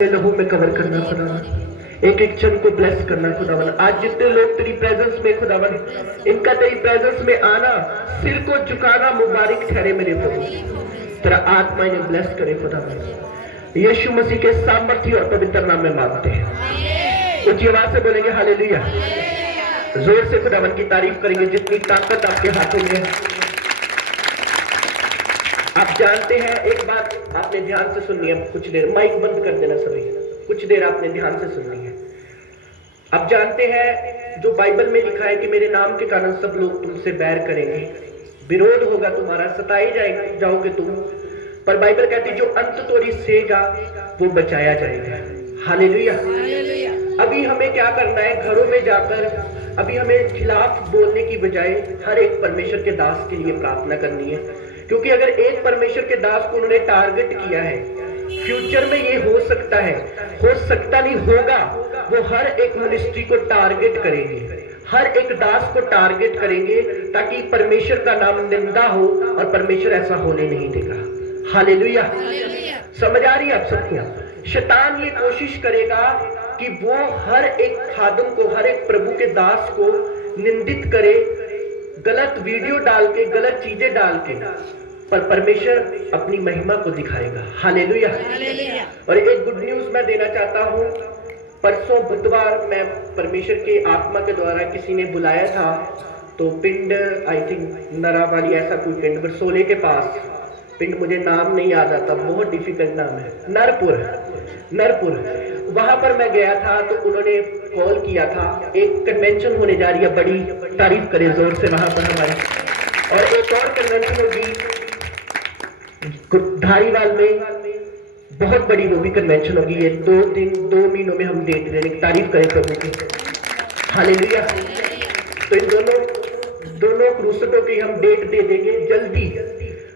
लहू में कवर करना खुदावन, एक एक क्षण को ब्लेस करना खुदावन। आज जितने लोग तेरी प्रेजेंस में खुदावन, इनका तेरी प्रेजेंस में आना, सिर को झुकाना मुबारक ठहरे मेरे प्रभु। तेरा आत्मा इन्हें ब्लेस करे खुदावन। यीशु मसीह के सामर्थ्य और पवित्र नाम में मांगते हैं। ऊंची आवाज से बोलेंगे हालेलुया। जोर से खुदावन की तारीफ करेंगे जितनी ताकत आपके हाथों में है। आप जानते हैं, एक बात आपने ध्यान से सुननी है। कुछ देर माइक बंद कर देना सभी, कुछ देर आपने ध्यान से सुननी है। आप जानते हैं जो बाइबल में लिखा है कि मेरे नाम के कारण सब लोग तुमसे बैर करेंगे, विरोध होगा तुम्हारा, सताए जाओगे तुम, पर बाइबल कहती जो अंत तोड़ी सेगा वो बचाया जाएगा। हालेलुया। अभी हमें क्या करना है, घरों में जाकर अभी हमें खिलाफ बोलने की बजाय हर एक परमेश्वर के दास के लिए प्रार्थना करनी है। क्योंकि अगर एक परमेश्वर के दास को उन्होंने टारगेट किया है, फ्यूचर में ये हो सकता है, हो सकता नहीं होगा, वो हर एक मिनिस्ट्री को टारगेट करेंगे, हर एक दास को टारगेट करेंगे, ताकि परमेश्वर का नाम निंदा हो, और परमेश्वर ऐसा होने नहीं देगा। हालेलुया। समझ आ रही है आप सबको? शैतान ये कोशिश करेगा कि वो हर एक खादम को, हर एक प्रभु के दास को निंदित करे, गलत वीडियो डाल के, गलत चीजें डाल के, पर परमेश्वर अपनी महिमा को दिखाएगा। हालेलुया। और एक गुड न्यूज मैं देना चाहता हूं। परसों बुधवार मैं परमेश्वर के आत्मा के द्वारा किसी ने बुलाया था, तो पिंड आई थिंक नरावाली, ऐसा कोई पिंड बरसोले के पास पिंड, मुझे नाम नहीं याद आता, बहुत डिफिकल्ट नाम है, नरपुर। वहां पर मैं गया था, तो उन्होंने कॉल किया था, एक कन्वेंशन होने जा रही है, बड़ी तारीफ करें जोर से वहां पर हमारी, और एक और कन्वेंशन होगी धारीवाल में, बहुत बड़ी वो भी कन्वेंशन होगी। ये 2 महीनों में हम डेट देने की तारीफ करें प्रभु की। हालेलुया। तो इन दोनों क्रूसटों की हम डेट दे देंगे जल्दी,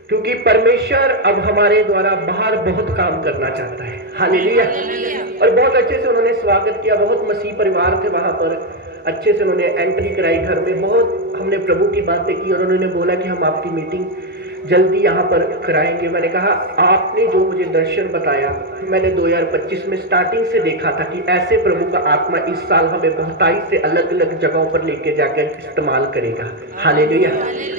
क्योंकि परमेश्वर अब हमारे द्वारा बाहर बहुत काम करना चाहता है। हालेलुया। और बहुत अच्छे से उन्होंने स्वागत किया, बहुत मसीह परिवार थे वहां पर, अच्छे से उन्होंने एंट्री कराई घर में, बहुत हमने प्रभु की बातें की, और उन्होंने बोला कि हम आपकी मीटिंग जल्दी यहाँ पर कराएंगे। मैंने कहा आपने जो मुझे दर्शन बताया, मैंने 2025 में स्टार्टिंग से देखा था कि ऐसे प्रभु का आत्मा इस साल हमें बहुताई से अलग अलग जगहों पर लेके जाकर इस्तेमाल करेगा। हालेलुया।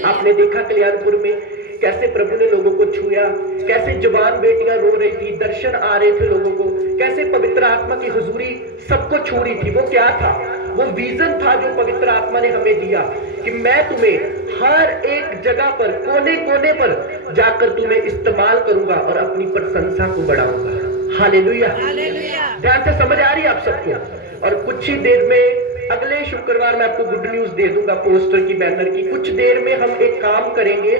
आपने देखा कल्याणपुर में कैसे प्रभु ने लोगों को छुआ, कैसे जवान बेटियां रो रही थी, दर्शन आ रहे थे लोगों को, कैसे पवित्र आत्मा की हुजूरी सबको छू रही थी। वो क्या था? वो विजन था जो पवित्र आत्मा ने हमें दिया कि मैं तुम्हें हर एक जगह पर, कोने कोने पर जाकर तुम्हें इस्तेमाल करूंगा और अपनी प्रशंसा को बढ़ाऊंगा। हालेलुया। ध्यान से समझ आ रही है आप सबको? और कुछ ही देर में अगले शुक्रवार मैं आपको गुड न्यूज दे दूंगा, पोस्टर की, बैनर की। कुछ देर में हम एक काम करेंगे,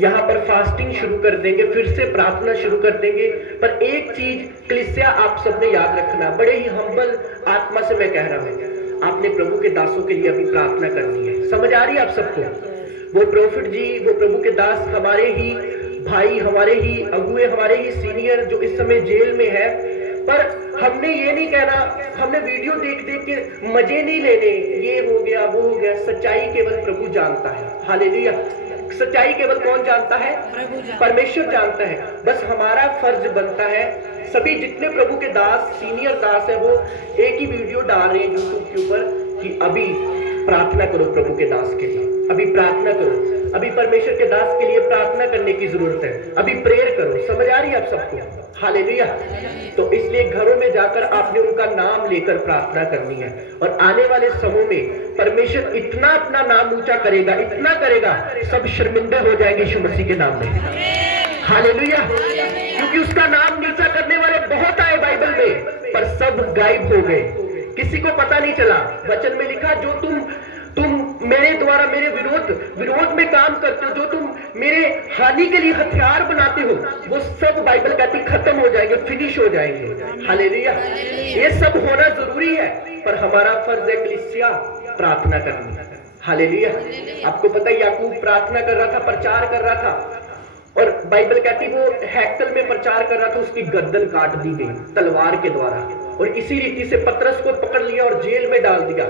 यहाँ पर फास्टिंग शुरू कर देंगे, फिर से प्रार्थना शुरू कर देंगे। पर एक चीज कलीसिया आप सबने याद रखना, बड़े ही हम्बल आत्मा से मैं कह रहा हूँ, आपने प्रभु के दासों के लिए अभी प्रार्थना करनी है। समझ आ रही है आप सबको? वो प्रोफिट जी, वो प्रभु के दास, हमारे ही भाई, हमारे ही अगुए, हमारे ही सीनियर, जो इस समय जेल में है, पर हमने ये नहीं कहना, हमने वीडियो देख के मजे नहीं लेने, ये हो गया वो हो गया। सच्चाई केवल प्रभु जानता है। हालेलुया। सच्चाई केवल कौन जानता है? परमेश्वर जानता है। बस हमारा फर्ज बनता है, सभी जितने प्रभु के दास, सीनियर दास है, वो एक ही वीडियो डाल रहे हैं यूट्यूब के ऊपर कि अभी प्रार्थना करो प्रभु के दास के लिए, अभी प्रार्थना करो, अभी परमेश्वर के दास के लिए प्रार्थना करने की जरूरत है, अभी प्रेयर करो। समझ आ रही है आप सबको? हालेलुया। तो इसलिए घरों में जाकर आपने उनका नाम लेकर प्रार्थना करनी है, और आने वाले समय में परमेश्वर इतना अपना नाम ऊंचा करेगा, इतना करेगा, सब शर्मिंदे हो जाएंगे यीशु मसीह के नाम में। हालेलुया। क्योंकि उसका नाम नीचा करने वाले बहुत आए बाइबल में, पर सब गायब हो गए, किसी को पता नहीं चला। वचन में लिखा, जो तुम मेरे द्वारा मेरे विरोध में काम करते हो, जो तुम मेरे हानि के लिए हथियार बनाते हो, वो सब बाइबल कहती खत्म हो जाएंगे, फिनिश हो जाएंगे। हालेलुया। ये सब होना जरूरी है, पर हमारा फर्ज है कलीसिया प्रार्थना करनी। हालेलुया। आपको पता है याकूब प्रार्थना कर रहा था, प्रचार कर रहा था, और बाइबल कहती वो हैकल में प्रचार कर रहा था, उसकी गर्दन काट दी गई तलवार के द्वारा, और इसी रीति से पतरस को पकड़ लिया और जेल में डाल दिया।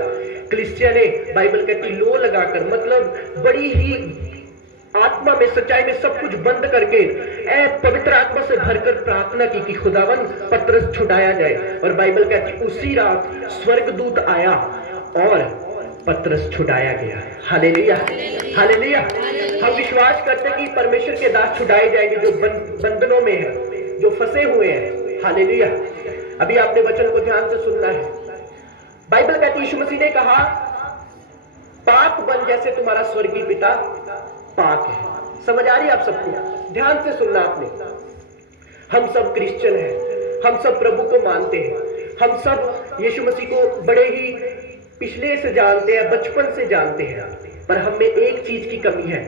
कलीसिया ने, बाइबल कहती, लो लगाकर, मतलब बड़ी ही आत्मा में, सच्चाई में सब कुछ बंद करके पवित्र आत्मा से भरकर प्रार्थना की कि खुदावन पतरस छुड़ाया जाए। और बाइबल कहती उसी रात स्वर्गदूत आया और पतरस छुड़ाया गया। Hallelujah, hallelujah. हम विश्वास करते हैं कि परमेश्वर के दास छुड़ाए जाएंगे जो बंधनों में है, जो फंसे हुए हैं। हालेलुया। अभी आपने वचन को ध्यान से सुनना है। बाइबल कहती यीशु मसीह ने कहा पाक बन जैसे तुम्हारा स्वर्गीय पिता पाक है। समझ आ रही है आप सबको? ध्यान से सुनना आपने। हम सब क्रिश्चियन हैं, हम सब प्रभु को मानते हैं, हम सब यीशु मसीह को बड़े ही पिछले से जानते हैं, बचपन से जानते हैं, पर हमें एक चीज की कमी है,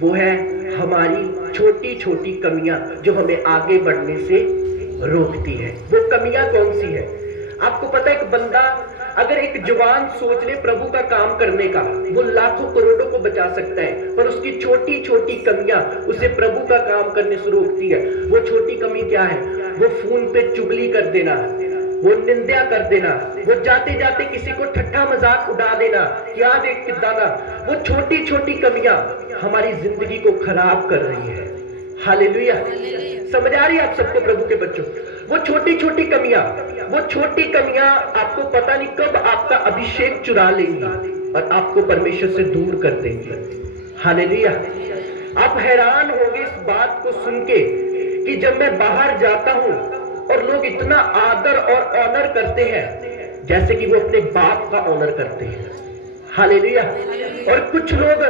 वो है हमारी छोटी छोटी कमियां जो हमें आगे बढ़ने से रोकती है। वो कमियां कौन सी है? आपको पता है, एक बंदा अगर एक जवान सोच ले प्रभु का काम करने का, वो लाखों करोड़ों को बचा सकता है, पर उसकी छोटी छोटी कमियां उसे प्रभु का काम करने से रोकती है। वो छोटी कमी क्या है? वो फोन पे चुगली कर देना, वो निंदा कर देना, वो जाते जाते किसी को ठट्ठा मजाक उड़ा देना, क्या देख किदाना। वो छोटी छोटी कमियां हमारी जिंदगी को खराब कर रही है। हालेलुया। समझ आ रही है आप सबको प्रभु के बच्चों? वो छोटी छोटी कमियां, वो छोटी कमियां आपको पता नहीं कब आपका अभिषेक चुरा लेंगी और आपको परमेश्वर से दूर कर देंगी। हालेलुया। आप हैरान होंगे इस बात को सुन के कि जब मैं बाहर जाता हूं और लोग इतना आदर और ऑनर करते हैं जैसे कि वो अपने बाप का ऑनर करते हैं। हालेलुया। और कुछ लोग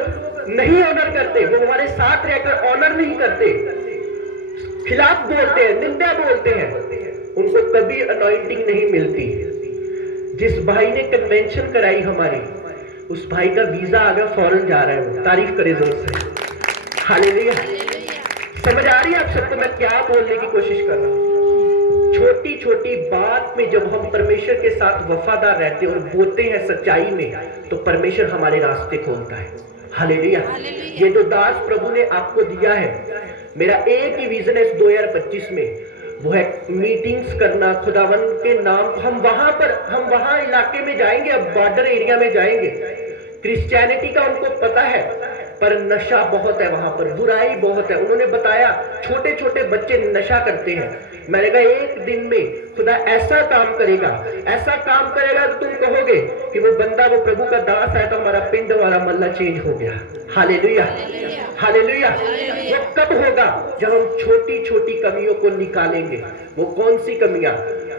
नहीं ऑनर करते, वो हमारे साथ रहकर ऑनर नहीं करते, खिलाफ बोलते हैं, निंदा बोलते हैं, उनको कभी अनॉइंटिंग नहीं मिलती। जिस भाई ने कन्वेंशन कराई हमारी, उस भाई का वीजा आ गया, फॉरेन जा रहा है वो। तारीफ करे जोर से। हालेलुया। समझ आ रही है आप सबको मैं क्या बोलने की कोशिश कर रहा हूं? छोटी छोटी बात में जब हम परमेश्वर के साथ वफादार रहते हैं और बोलते हैं सच्चाई में, तो परमेश्वर हमारे रास्ते खोलता है। हालेलुया। ये जो दास प्रभु ने आपको दिया है, मेरा एक ही विजन है इस 2025 में, वो है मीटिंग्स करना खुदावन के नाम। हम वहां इलाके में जाएंगे, अब बॉर्डर एरिया में जाएंगे। क्रिश्चियनिटी का उनको पता है, पर नशा बहुत है वहां पर, बुराई बहुत है। उन्होंने बताया छोटे छोटे बच्चे नशा करते हैं। मैंने कहा एक दिन में खुदा ऐसा काम करेगा, ऐसा काम करेगा तो तुम कहोगे कि वो बंदा, वो प्रभु का दास है, तो हमारा पिंड वाला मल्ला चेंज हो गया। Hallelujah, hallelujah. वो कब होगा? जब हम छोटी छोटी कमियों को निकालेंगे। वो कौन सी कमियां?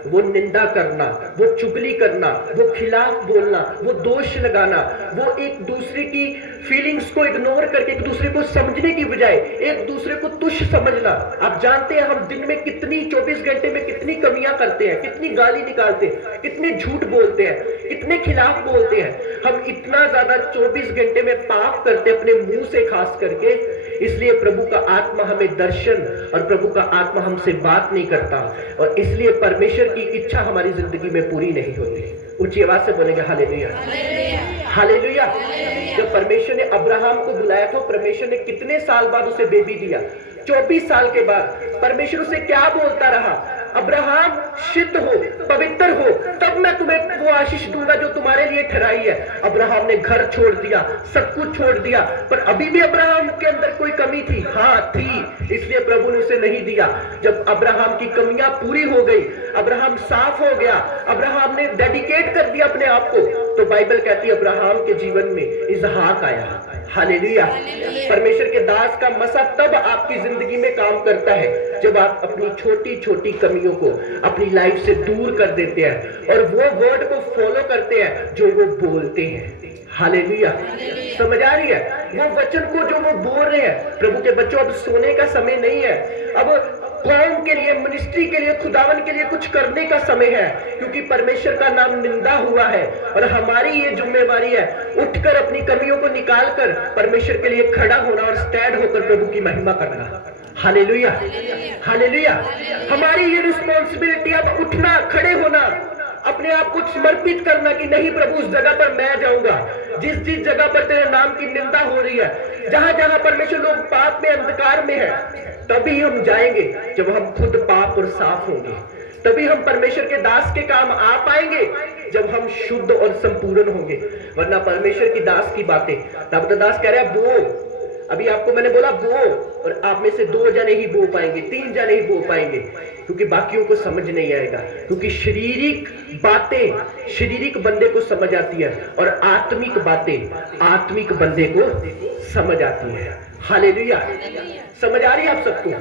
वो निंदा करना, वो चुगली करना, वो खिलाफ बोलना, वो दोष लगाना, वो एक दूसरे की फीलिंग्स को इग्नोर करके एक दूसरे को समझने की बजाय एक दूसरे को तुच्छ समझना। आप जानते हैं हम दिन में कितनी 24 घंटे में कितनी कमियां करते हैं, कितनी गाली निकालते हैं, कितने झूठ बोलते हैं, कितने खिलाफ बोलते हैं। हम इतना ज्यादा 24 घंटे में पाप करते हैं अपने मुंह से खास करके। इसलिए प्रभु का आत्मा हमें दर्शन और प्रभु का आत्मा हमसे बात नहीं करता, और इसलिए परमेश्वर की इच्छा हमारी जिंदगी में पूरी नहीं होती। ऊंची आवाज से बोलेंगे हालेलुया, हालेलुया। जब परमेश्वर ने अब्राहम को बुलाया था, परमेश्वर ने कितने साल बाद उसे बेबी दिया? 24 साल के बाद। परमेश्वर उसे क्या बोलता रहा? अब्राहम सिद्ध हो, पवित्र हो, तब मैं तुम्हें वो आशीष दूंगा जो तुम्हारे लिए ठहराई है। अब्राहम ने घर छोड़ दिया, सब कुछ छोड़ दिया, पर अभी भी अब्राहम के अंदर कोई कमी थी। हाँ थी, इसलिए प्रभु ने उसे नहीं दिया। जब अब्राहम की कमियां पूरी हो गई, अब्राहम साफ हो गया, अब्राहम ने डेडिकेट कर दिया अपने आप को, तो बाइबल कहती है अब्राहम के जीवन में इसहाक आया। हालेलुया। परमेश्वर के दास का मसा तब आपकी जिंदगी में काम करता है जब आप अपनी छोटी छोटी कमियों को अपनी लाइफ से दूर कर देते हैं और वो वर्ड को फॉलो करते हैं जो वो बोलते हैं। हालेलुया। समझ आ रही है? वो वचन को जो वो बोल रहे हैं। प्रभु के बच्चों, अब सोने का समय नहीं है, अब कौम के लिए, मिनिस्ट्री के लिए, खुदावन के लिए कुछ करने का समय है, क्योंकि परमेश्वर का नाम निंदा हुआ है। और हमारी ये जिम्मेवारी है उठकर अपनी कमियों को निकालकर परमेश्वर के लिए खड़ा होना और स्टैंड होकर प्रभु की महिमा करना। Hallelujah, hallelujah. हमारी ये रिस्पॉन्सिबिलिटी, अब उठना, खड़े होना, अपने आप को समर्पित करना कि नहीं प्रभु, उस जगह पर मैं जाऊंगा जिस जिस जगह पर तेरे नाम की निंदा हो रही है, जहां जहां परमेश्वर लोग पाप में, अंधकार में है, तभी हम जाएंगे जब हम खुद पाप और साफ होंगे। तभी हम परमेश्वर के दास के काम आ पाएंगे जब हम शुद्ध और संपूर्ण होंगे। वरना परमेश्वर की दास की बातें, दास कह रहा है वो अभी आपको मैंने बोला बो, और आप में से 2 जने ही बो पाएंगे, 3 जने ही बो पाएंगे, क्योंकि बाकियों को समझ नहीं आएगा। क्योंकि शारीरिक बातें शारीरिक बंदे को समझ आती है और आत्मिक बातें आत्मिक बंदे को समझ आती है। हालेलुया। समझ आ रही है आप सबको?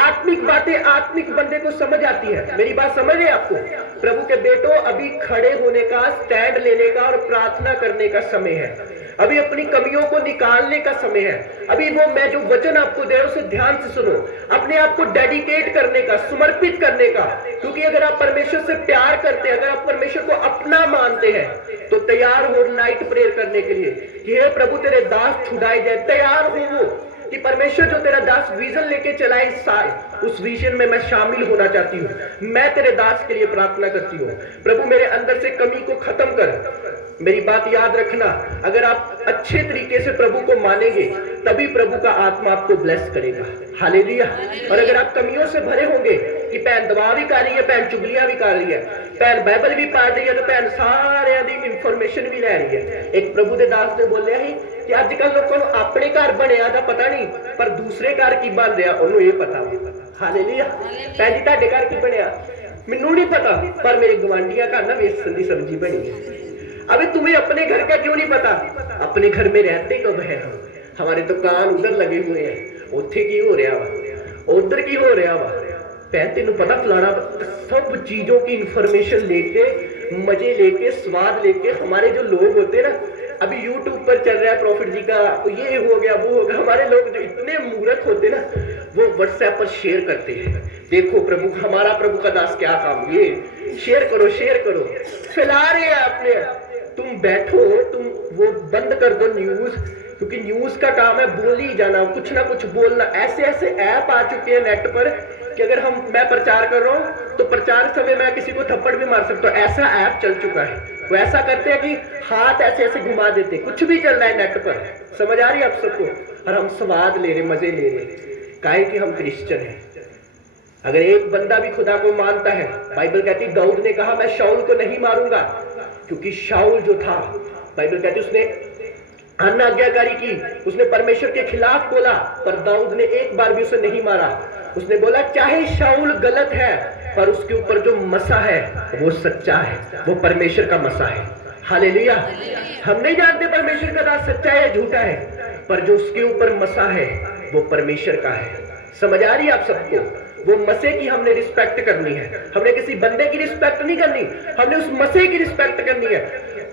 आत्मिक बातें आत्मिक बंदे को समझ आती है। मेरी बात समझ रहे आपको? प्रभु के बेटो, अभी खड़े होने का, स्टैंड लेने का और प्रार्थना करने का समय है। अभी अपनी कमियों को निकालने का समय है। अभी वो मैं जो वचन आपको दे रहा हूं उसे ध्यान से सुनो। अपने आप को डेडिकेट करने का, समर्पित करने का। क्योंकि अगर आप परमेश्वर से प्यार करते हैं, अगर आप परमेश्वर को अपना मानते हैं, तो तैयार हो नाइट प्रेयर करने के लिए कि हे प्रभु तेरे दास छुड़ाए जाए। तैयार हो वो कि परमेश्वर जो तेरा दास विजन लेके चला इस साल, उस विजन में मैं शामिल होना चाहती हूँ। मैं तेरे दास के लिए प्रार्थना करती हूँ, प्रभु मेरे अंदर से कमी को खत्म कर। मेरी बात याद रखना, अगर आप अच्छे तरीके से प्रभु को मानेंगे तभी प्रभु का आत्मा आपको ब्लेस करेगा। हालेलुया। और अगर आप कमियों से भरे होंगे कि भैन दवा भी कर रही है, भैन चुगलियां भी कर रही है, भैन बाइबल भी पढ़ रही है, तो भैन सारे दी इंफॉर्मेशन भी ले रही है। एक प्रभु के दास ने बोलिया ही कि अजकल लोगों को अपने घर बनया दा पता नहीं, पर दूसरे घर की बन रहा उन्होंने ये पता। हालेलुया। भैन जी तुहाडे घर की बनया मैनू नहीं पता, पर मेरे गवांढियां घर ना बेसन की सब्जी बनी है। अबे तुम्हें अपने घर का क्यों नहीं पता? अपने घर में रहते कब है हम? हमारे तो कान उधर लगे हुए हैं, उथे की हो रहा वा, उधर की हो रहा वा। पहन तेन पता फलाना, सब चीजों की इंफॉर्मेशन लेके, मजे लेके, स्वाद लेके हमारे जो लोग होते हैं ना, अभी यूट्यूब पर चल रहा है प्रॉफिट जी का, ये हो गया वो हो गया। हमारे लोग जो इतने मूर्ख होते ना, वो व्हाट्सएप पर शेयर करते हैं। देखो प्रभु, हमारा प्रभु का दास क्या काम, ये शेयर करो, फैला रहे हैं अपने। तुम बैठो, तुम वो बंद कर दो न्यूज, क्योंकि न्यूज का काम है बोल ही जाना, कुछ ना कुछ बोलना। ऐसे ऐसे ऐप आ चुके हैं नेट पर कि अगर मैं प्रचार कर रहा हूँ तो प्रचार समय मैं किसी को थप्पड़ भी मार सकता हूँ। ऐसा ऐप चल चुका है। वो ऐसा करते हैं कि हाथ ऐसे ऐसे घुमा देते, कुछ भी चल रहा है नेट पर। समझ आ रही है आप सबको? और हम स्वाद ले रहे, मजे ले रहे, काहे कि हम क्रिश्चियन हैं। अगर एक बंदा भी खुदा को मानता है, बाइबल कहती है दाऊद ने कहा मैं शाऊल को नहीं मारूंगा, क्योंकि शाऊल जो था, बाइबल कहती है उसने अनाज्ञाकारी की, उसने परमेश्वर के खिलाफ बोला, पर दाऊद ने एक बार भी उसे नहीं मारा। उसने बोला चाहे शाऊल गलत है, पर उसके ऊपर जो मसा है वो सच्चा है, वो परमेश्वर का मसा है। हालेलुया। हम नहीं जानते परमेश्वर का दास सच्चा है या झूठा है, पर जो उसके ऊपर मसा है वो परमेश्वर का है। समझ आ रही है आप सबको? वो मसे की हमने रिस्पेक्ट करनी है। हमने किसी बंदे की रिस्पेक्ट नहीं करनी, हमने उस मसे की रिस्पेक्ट करनी है।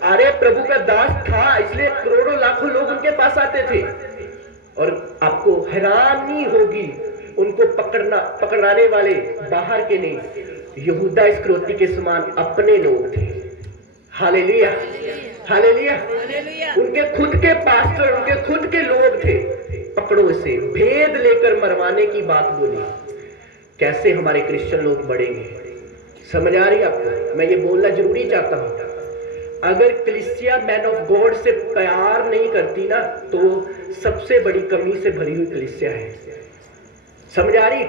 अरे प्रभु का दास था, इसलिए करोड़ों लाखों लोग उनके पास आते थे। और आपको हैरानी होगी, उनको पकड़ाने वाले बाहर के नहीं, यहूदा इस्करियोती के समान अपने लोग थे। Hallelujah, hallelujah. उनके खुद के पास्टर, उनके खुद के लोग थे। पकड़ो इसे, भेद लेकर मरवाने की बात बोली। कैसे हमारे क्रिश्चियन लोग बढ़ेंगे? समझ आ रही है आपको? मैं ये बोलना जरूरी चाहता हूं, अगर कलीसिया मैन ऑफ गॉड से प्यार नहीं करती ना, तो सबसे बड़ी कमी से भरी हुई कलीसिया है। समझ आ रही?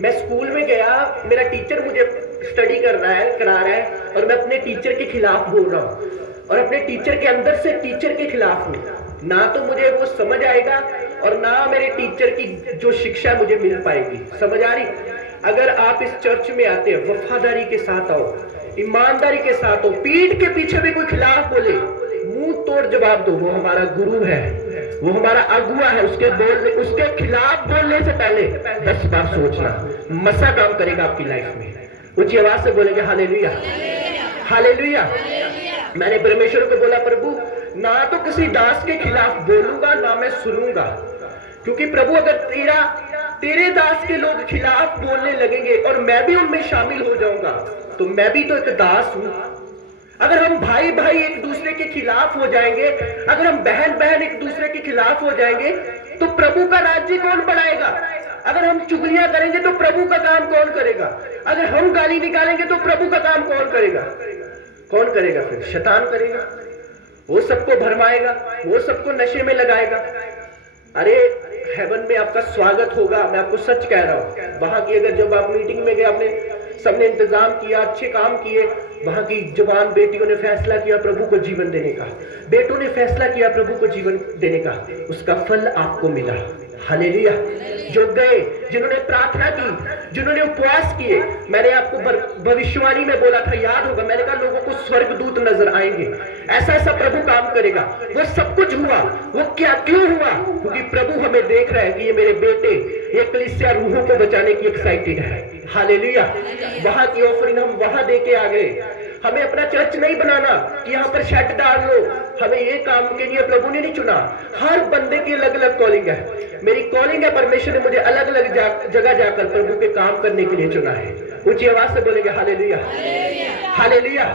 मैं स्कूल में गया, मेरा टीचर मुझे स्टडी करा रहा है, और मैं अपने टीचर के खिलाफ बोल रहा हूँ, और अपने टीचर के अंदर से टीचर के खिलाफ हूँ। ना तो मुझे वो समझ आएगा, और ना मेरे टीचर की जो शिक्षा मुझे मिल पाएगी। समझ आ रही? अगर आप इस चर्च में आते हैं, वफादारी के साथ आओ, ईमानदारी के साथ हो, पीठ के पीछे भी कोई खिलाफ बोले, मुंह तोड़ जवाब दो। वो हमारा गुरु है, वो हमारा अगुआ है, उसके खिलाफ बोलने से पहले 10 बार सोचना। मसा काम करेगा आपकी लाइफ में। ऊंची आवाज से बोलेंगे हालेलुया, हालेलुया। मैंने परमेश्वर को बोला, प्रभु ना तो किसी दास के खिलाफ बोलूंगा, ना मैं सुनूंगा, क्योंकि प्रभु अगर तेरे दास के लोग खिलाफ बोलने लगेंगे और मैं भी उनमें शामिल हो जाऊंगा, तो मैं भी तो एक दास हूं। अगर हम भाई भाई एक दूसरे के खिलाफ हो जाएंगे, अगर हम बहन बहन एक दूसरे के खिलाफ हो जाएंगे, तो प्रभु का राज्य कौन बढ़ाएगा? अगर हम चुगलियां करेंगे तो प्रभु का काम कौन करेगा? अगर हम गाली निकालेंगे तो प्रभु का काम कौन करेगा? कौन करेगा? फिर शैतान करेगा। वो सबको भरमाएगा, वो सबको नशे में लगाएगा। अरे हेवन में आपका स्वागत होगा, मैं आपको सच कह रहा हूं। वहां की अगर जब आप मीटिंग में गए, आपने सबने इंतजाम किया, अच्छे काम किए। वहां की जवान बेटियों ने फैसला किया प्रभु को जीवन देने का, बेटों ने फैसला किया प्रभु को जीवन देने का, उसका फल आपको मिला। हालेलुया। जो गए, जिन्होंने प्रार्थना की, जिन्होंने उपवास किए, मैंने आपको भविष्यवाणी में बोला था, याद होगा, मैंने कहा लोगों को स्वर्गदूत नजर आएंगे, ऐसा ऐसा प्रभु काम करेगा। वो सब कुछ हुआ। वो क्या क्यों हुआ? क्योंकि प्रभु हमें देख रहा है कि ये मेरे बेटे, ये कलीसिया रूहों को बचाने की एक्साइटेड है। हालेलुया। वहां की ऑफरिंग हम वहां दे के आ गए। हमें अपना चर्च नहीं बनाना कि यहाँ पर शेड डाल लो। हमें ये काम के लिए प्रभु ने नहीं चुना। हर बंदे की अलग अलग कॉलिंग है। मेरी कॉलिंग है, परमेश्वर ने मुझे अलग अलग जगह जाकर प्रभु के काम करने के लिए चुना है। ऊंची आवाज से बोलेंगे हालेलुया, हालेलुया।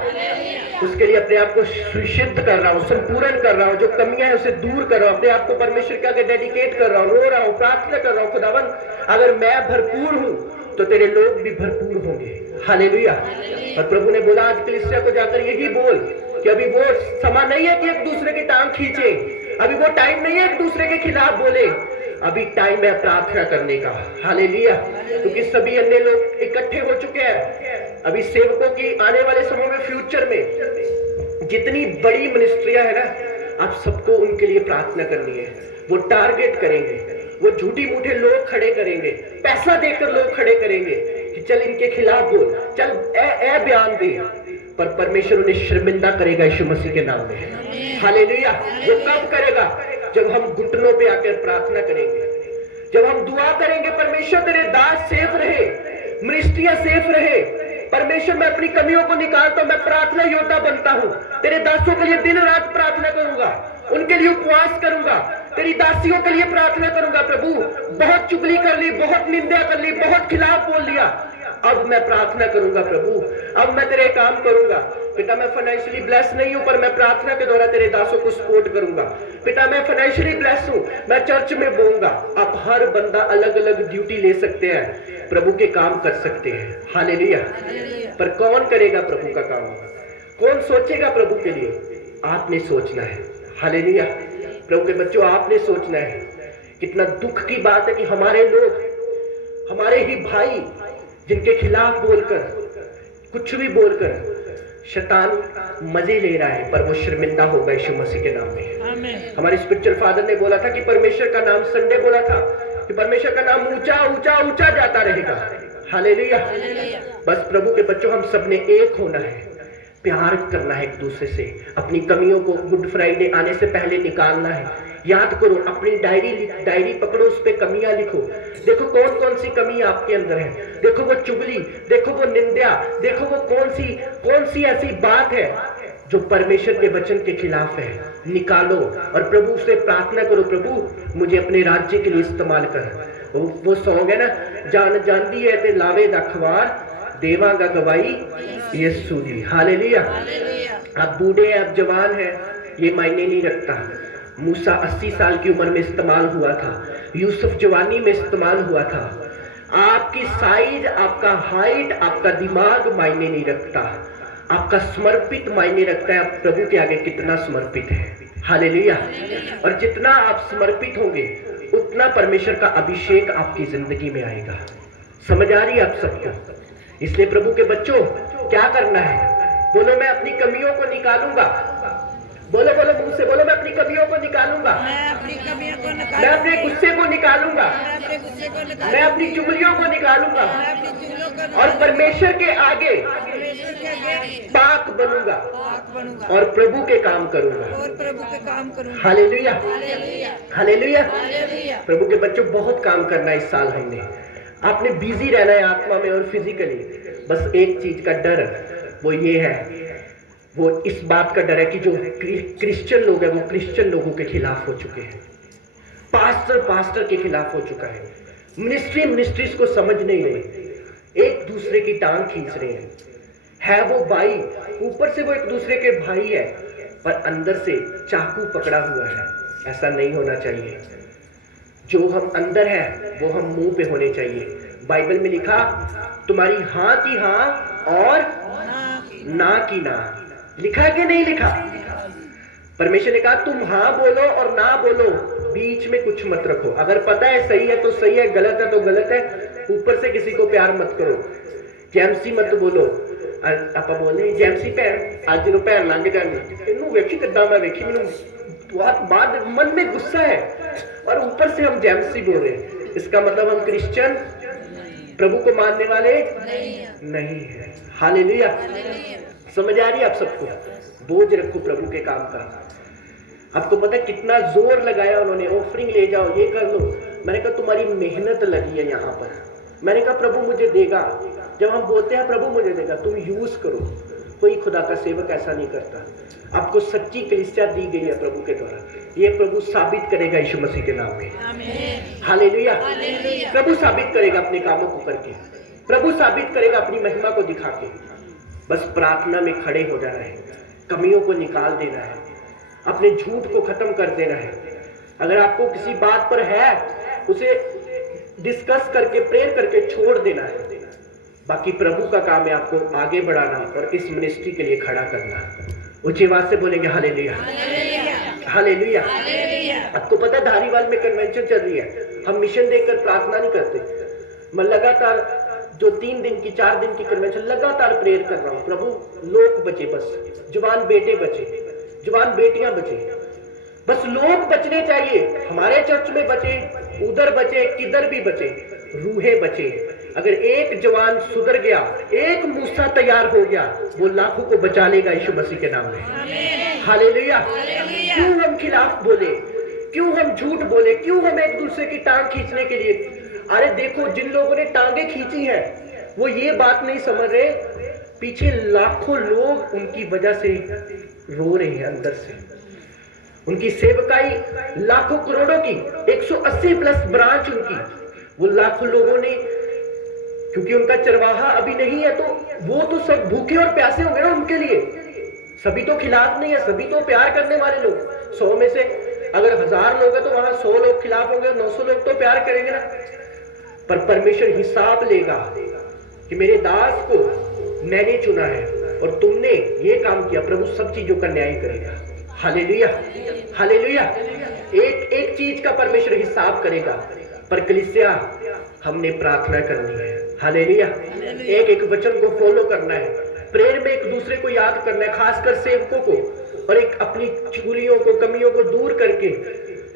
उसके लिए अपने आप को सुसिद्ध कर रहा हूँ, संपूर्ण कर रहा हूँ, जो कमियां है उसे दूर कर रहा हूँ, अपने आप को परमेश्वर के आगे डेडिकेट कर रहा हूँ, रो रहा हूँ, प्रार्थना कर रहा हूँ, खुदावन अगर मैं भरपूर हूँ तो तेरे लोग भी भरपूर होंगे। हालेलुया। और प्रभु ने बोला आज कलीसिया को जाकर यही बोल कि अभी वो समय नहीं है कि एक दूसरे की टांग खींचे, अभी वो टाइम नहीं है एक दूसरे के खिलाफ बोले, अभी टाइम है प्रार्थना करने का। हालेलुया। क्योंकि सभी अन्य लोग इकट्ठे हो चुके हैं। अभी सेवकों की आने वाले समय में, फ्यूचर में जितनी बड़ी मिनिस्ट्रियां है ना, आप सबको उनके लिए प्रार्थना करनी है। वो टारगेट करेंगे, वो झूठी मूठे लोग खड़े करेंगे, पैसा देकर लोग खड़े करेंगे कि चल इनके खिलाफ बोल, चल ए बयान दे, पर परमेश्वर उन्हें शर्मिंदा करेगा यीशु मसीह के नाम में। हालेलुया। वो कब करेगा? जब हम घुटनों पे आकर प्रार्थना करेंगे, जब हम दुआ करेंगे परमेश्वर तेरे दास सेफ रहे, मिनिस्ट्रियां सेफ रहे। परमेश्वर मैं अपनी कमियों को निकालता हूं, मैं प्रार्थना योद्धा बनता हूं, तेरे दासों के लिए दिन रात प्रार्थना करूंगा, उनके लिए उपवास करूंगा, तेरी दासियों के लिए प्रार्थना करूंगा। प्रभु बहुत चुगली कर ली, बहुत निंदा कर ली, बहुत खिलाफ बोल लिया, अब मैं प्रार्थना करूंगा प्रभु, अब मैं तेरे काम करूंगा। पिता मैं फाइनेंशियली ब्लेस नहीं हूं, पर मैं प्रार्थना के द्वारा तेरे दासों को सपोर्ट करूंगा। पिता मैं फाइनेंशियली ब्लेस हूं, मैं चर्च में बोऊंगा। अब हर बंदा अलग अलग ड्यूटी ले सकते हैं, प्रभु के काम कर सकते हैं। हालेलुया। पर कौन करेगा प्रभु का काम? कौन सोचेगा प्रभु के लिए? आपने सोचना है। हालेलुया। प्रभु के बच्चों, आपने सोचना है। कितना दुख की बात है कि हमारे लोग, हमारे ही भाई, जिनके खिलाफ बोलकर, कुछ भी बोलकर शैतान मजे ले रहा है, पर वो शर्मिंदा होगा यीशु मसीह के नाम में। हमारे स्पिरिचुअल फादर ने बोला था कि परमेश्वर का नाम, संडे बोला था कि परमेश्वर का नाम ऊंचा ऊंचा ऊंचा जाता रहेगा। हालेलुया। बस प्रभु के बच्चों, हम सबने एक होना है, प्यार करना है एक दूसरे से, अपनी कमियों को गुड फ्राइडे आने से पहले निकालना है। याद करो, अपनी डायरी पकड़ो, उस पे कमियां लिखो। देखो कौन कौन सी कमी आपके अंदर है। देखो वो चुगली, देखो वो निंदा, देखो वो कौन सी ऐसी बात है जो परमेश्वर के वचन के खिलाफ है, निकालो और प्रभु से प्रार्थना करो, प्रभु मुझे अपने राज्य के लिए इस्तेमाल कर। वो सॉन्ग है ना, जान जानती है ते लावे दखवार देवांगा गवाही यीशु दी। हालेलुया। आप बूढ़े हैं, आप जवान हैं, ये मायने नहीं रखता। मूसा 80 साल की उम्र में इस्तेमाल हुआ था, यूसुफ जवानी में इस्तेमाल हुआ था। आपकी साइज, आपका हाइट, आपका दिमाग मायने नहीं रखता, आपका समर्पित मायने रखता है। आप प्रभु के आगे कितना समर्पित है। हालेलुया। और जितना आप समर्पित होंगे, उतना परमेश्वर का अभिषेक आपकी जिंदगी में आएगा। समझ आ रही है आप सबको? इसलिए प्रभु के बच्चों, क्या करना है? बोलो मैं अपनी कमियों को निकालूंगा। बोलो बोलो, मुंह से बोलो, मैं अपनी कमियों को निकालूंगा, मैं अपनी कमियों को निकालूंगा, मैं अपने गुस्से को निकालूंगा, मैं अपनी चुगलियों को निकालूंगा और परमेश्वर के आगे पाक बनूंगा और प्रभु के काम करूंगा। Hallelujah, hallelujah. प्रभु के बच्चों, बहुत काम करना है इस साल। हमने आपने बिजी रहना है आत्मा में और फिजिकली। बस एक चीज का डर, वो ये है, वो इस बात का डर है कि जो क्रिश्चियन लोग हैं वो क्रिश्चियन लोगों के खिलाफ हो चुके हैं, पास्टर के खिलाफ हो चुका है, मिनिस्ट्रीज को समझ नहीं रहे, एक दूसरे की टांग खींच रहे हैं। है वो भाई, ऊपर से वो एक दूसरे के भाई है, पर अंदर से चाकू पकड़ा हुआ है। ऐसा नहीं होना चाहिए। जो हम अंदर है वो हम मुंह पे होने चाहिए। बाइबल में लिखा, तुम्हारी हाँ की हाँ और ना की ना। लिखा है कि नहीं लिखा? परमेश्वर ने कहा तुम हाँ बोलो और ना बोलो, बीच में कुछ मत रखो। अगर पता है सही है तो सही है, गलत है तो गलत है। ऊपर से किसी को प्यार मत करो, ਜੈਮਸੀ ਮਤ ਬੋਲੋ। ਆਪਾਂ ਬੋਲਦੇ ਜੈਮਸੀ ਭੈਣ, ਅੱਜ ਜਦੋਂ ਭੈਣ ਲੰਘ ਜਾਣੀ ਇਹਨੂੰ ਵੇਖੀ ਕਿੱਦਾਂ ਮੈਂ ਵੇਖੀ, ਮੈਨੂੰ बहुत बाद मन में गुस्सा है और ऊपर से हम जैमसी बोल रहे हैं। इसका मतलब हम क्रिश्चियन प्रभु को मानने वाले नहीं है। हालेलुया। समझ आ रही है आप सबको? बोझ रखो प्रभु के काम का। आपको पता है कितना जोर लगाया उन्होंने, ऑफरिंग ले जाओ, ये कर लो। मैंने कहा तुम्हारी मेहनत लगी है यहाँ पर। मैंने कहा प्रभु मुझे देगा। जब हम बोलते हैं प्रभु मुझे देगा, तुम यूज करो। कोई खुदा का सेवक ऐसा नहीं करता। आपको सच्ची कलीसिया दी गई है प्रभु के द्वारा, ये प्रभु साबित करेगा यीशु मसीह के नाम में। हालेलुया। प्रभु साबित करेगा अपने कामों को करके, प्रभु साबित करेगा अपनी महिमा को दिखा के। बस प्रार्थना में खड़े हो जाना है, कमियों को निकाल देना है, अपने झूठ को खत्म कर देना है। अगर आपको किसी बात पर है उसे डिस्कस करके प्रेयर करके छोड़ देना है। बाकी प्रभु का काम है आपको आगे बढ़ाना और इस मिनिस्ट्री के लिए खड़ा करना। ऊंची आवाज से बोलेंगे हालेलुया, हालेलुया। आपको पता है धारीवाल में कन्वेंशन चल रही है, हम मिशन देखकर प्रार्थना नहीं करते। मैं लगातार जो 3 दिन की 4 दिन की कन्वेंशन लगातार प्रेयर कर रहा हूँ, प्रभु लोग बचे, बस जवान बेटे बचे, जवान बेटियां बचे, बस लोग बचने चाहिए। हमारे चर्च में बचे, उधर बचे, किधर भी बचे, रूहें बचे। अगर एक जवान सुधर गया, एक मूसा तैयार हो गया, वो लाखों को बचा लेगा यीशु मसीह के नाम में। हालेलुया। क्यों हम खिलाफ बोले, क्यों हम झूठ बोले, क्यों हम एक दूसरे की टांग खींचने के लिए? अरे देखो जिन लोगों ने टांगे खींची है वो ये बात नहीं समझ रहे, पीछे लाखों लोग उनकी वजह से रो रहे हैं अंदर से। उनकी सेवकाई लाखों करोड़ों की 180 प्लस ब्रांच उनकी, वो लाखों लोगों ने, क्योंकि उनका चरवाहा अभी नहीं है तो वो तो सब भूखे और प्यासे होंगे ना उनके लिए। सभी तो खिलाफ नहीं है, सभी तो प्यार करने वाले लोग। 100 में से अगर 1000 लोग हैं तो वहां 100 लोग खिलाफ होंगे, 900 लोग तो प्यार करेंगे ना। पर परमेश्वर हिसाब लेगा कि मेरे दास को मैंने चुना है और तुमने ये काम किया। प्रभु सब चीजों का न्याय करेगा। Hallelujah, hallelujah. एक एक चीज का परमेश्वर हिसाब करेगा। पर कलीसिया हमने प्रार्थना करनी है। हालेलुया। एक एक वचन को फॉलो करना है, प्रेयर में एक दूसरे को याद करना है, खासकर सेवकों को, और एक अपनी चुगलियों को, कमियों को दूर करके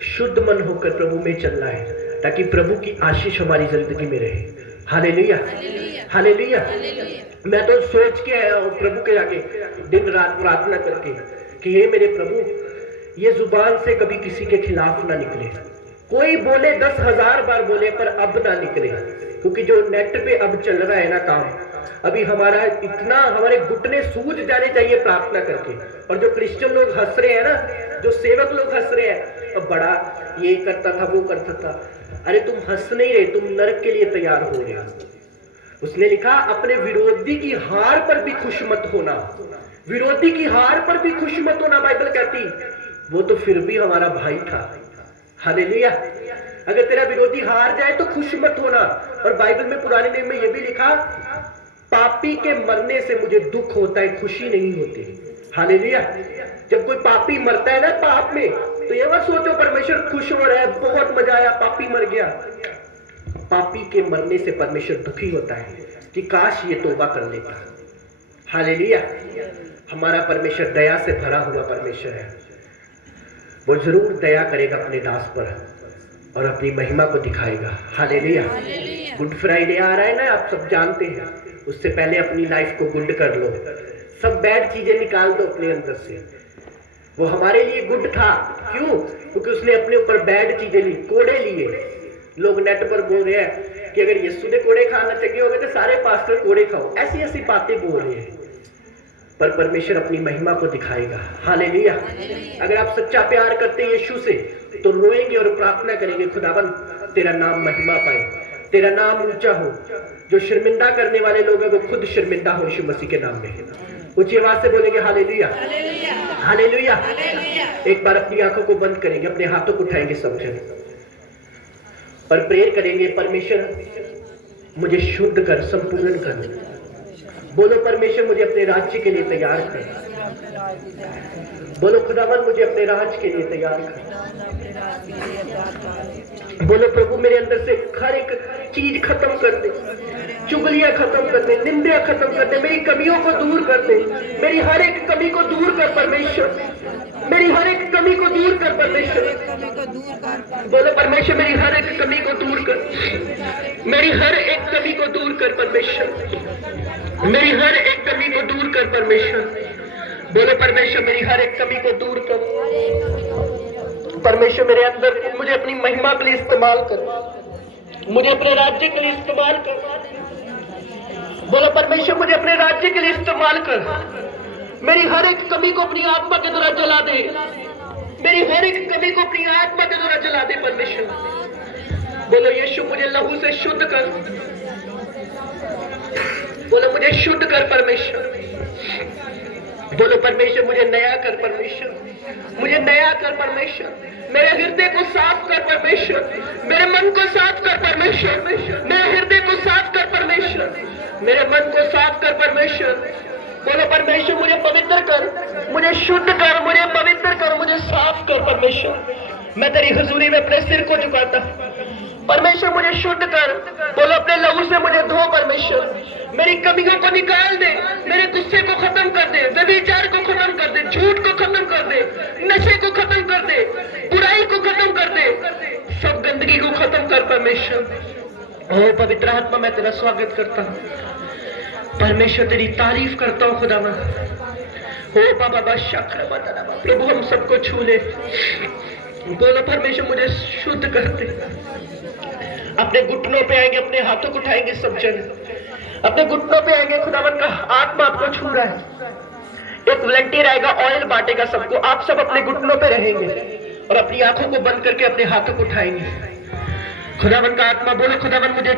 शुद्ध मन होकर प्रभु में चलना है, ताकि प्रभु की आशीष हमारी जिंदगी में रहे। Hallelujah, hallelujah. मैं तो सोच के आया हूं प्रभु के आगे दिन रात प्रार्थना करके कि हे मेरे प्रभु, ये जुबान से कभी किसी के खिलाफ ना निकले। कोई बोले 10,000 बार बोले पर अब ना निकले, क्योंकि जो नेट पे अब चल रहा है ना काम, अभी हमारा इतना, हमारे घुटने सूज जाने चाहिए प्रार्थना करके। और जो क्रिश्चियन लोग हंस रहे हैं ना, जो सेवक लोग हंस रहे हैं, अब बड़ा ये करता था वो करता था। अरे तुम हंस नहीं रहे, तुम नरक के लिए तैयार हो रहे हो। उसने लिखा अपने विरोधी की हार पर भी खुश मत होना। विरोधी की हार पर भी खुश मत होना, बाइबल कहती, वो तो फिर भी हमारा भाई था। हालेलुया। अगर तेरा विरोधी हार जाए तो खुश मत होना। और बाइबल में पुराने नियम में यह भी लिखा, पापी के मरने से मुझे दुख होता है, खुशी नहीं होती। हालेलुया। जब कोई पापी मरता है ना पाप में, तो ये मत सोचो परमेश्वर खुश हो रहा है, बहुत मजा आया, पापी मर गया। पापी के मरने से परमेश्वर दुखी होता है कि काश ये तौबा कर लेता। हालेलुया। हमारा परमेश्वर दया से भरा हुआ परमेश्वर है, वो जरूर दया करेगा अपने दास पर और अपनी महिमा को दिखाएगा। हालेलुया। गुड फ्राइडे आ रहा है ना, आप सब जानते हैं। उससे पहले अपनी लाइफ को गुड कर लो, सब बैड चीजें निकाल दो अपने अंदर से। वो हमारे लिए गुड था, क्यों? क्योंकि उसने अपने ऊपर बैड चीजें ली, कोड़े लिए। लोग नेट पर बोल रहे हैं कि अगर यीशु ने कोड़े खाना चाहिए होगा तो सारे पास्टर कोड़े खाओ, ऐसी ऐसी बातें बोल रहे हैं। पर परमेश्वर अपनी महिमा को दिखाएगा। हालेलुया। अगर आप सच्चा प्यार करते हैं यीशु से, तो रोएंगे और प्रार्थना करेंगे, खुदावन तेरा नाम महिमा पाए, तेरा नाम ऊंचा हो। जो शर्मिंदा करने वाले लोग हैं वो खुद शर्मिंदा हो यीशु मसीह के नाम में। ऊंची आवाज से बोलेंगे हालेलुया, हालेलुया। एक बार अपनी आंखों को बंद करेंगे, अपने हाथों को उठाएंगे सब जन और प्रेयर करेंगे, परमेश्वर मुझे शुद्ध कर, संपूर्ण कर। बोलो परमेश्वर मुझे अपने राज्य के लिए तैयार कर। बोलो खुदावन मुझे अपने राज के लिए तैयार कर। बोलो प्रभु मेरे अंदर से हर एक चीज खत्म कर दे, चुगलियां खत्म कर दे, निंदा खत्म कर दे, मेरी कमियों को दूर कर दे, मेरी हर एक कमी को दूर कर परमेश्वर, मेरी हर एक कमी को दूर कर परमेश्वर। बोलो परमेश्वर मेरी हर एक कमी को दूर कर, मेरी हर एक कमी को दूर कर परमेश्वर, मेरी हर एक कमी को दूर कर परमेश्वर। बोलो परमेश्वर मेरी हर एक कमी को दूर कर परमेश्वर। मेरे अंदर मुझे अपनी महिमा के लिए इस्तेमाल कर, मुझे अपने राज्य के लिए इस्तेमाल कर। बोलो परमेश्वर मुझे अपने राज्य के लिए इस्तेमाल कर। मेरी हर एक कमी को अपनी आत्मा के द्वारा जला दे, मेरी हर एक कमी को अपनी आत्मा के द्वारा जला दे परमेश्वर। बोलो यीशु मुझे लहू से शुद्ध कर, बोलो मुझे शुद्ध कर परमेश्वर। बोलो परमेश्वर मुझे नया कर परमेश्वर, मुझे नया कर परमेश्वर। मेरे हृदय को साफ कर परमेश्वर, मेरे मन को साफ कर परमेश्वर, मेरे हृदय को साफ कर परमेश्वर, मेरे मन को साफ कर परमेश्वर। बोलो परमेश्वर मुझे पवित्र कर, मुझे शुद्ध कर, मुझे पवित्र कर, मुझे साफ कर परमेश्वर। मैं तेरी हुजूरी में अपने सिर को झुकाता परमेश्वर, मुझे शुद्ध कर। बोलो अपने लहू से मुझे धो परमेश्वर, मेरी कमियों को निकाल दे, मेरे गुस्से को खत्म कर दे, व्यभिचार को खत्म कर दे, झूठ को खत्म कर दे, नशे को खत्म कर दे, बुराई को खत्म कर दे, सब गंदगी को खत्म कर परमेश्वर। ओ पवित्र आत्मा मैं तेरा स्वागत करता हूँ परमेश्वर, तेरी तारीफ करता हूँ खुदावन। ओ बाबा शक्र प्रभु हम सबको छू ले। बोलो परमेश्वर मुझे शुद्ध कर दे। अपने घुटनों पे आएंगे, अपने हाथों को उठाएंगे, सब जन अपने घुटनों पे आएंगे। खुदावन का आत्मा आपको छू रहा है। एक वॉलंटियर आएगा, ऑयल बांटेगा सबको। आप सब अपने घुटनों पे रहेंगे और अपनी आंखों को बंद करके अपने हाथों को उठाएंगे। खुदावन का आत्मा बोलो खुदावन मुझे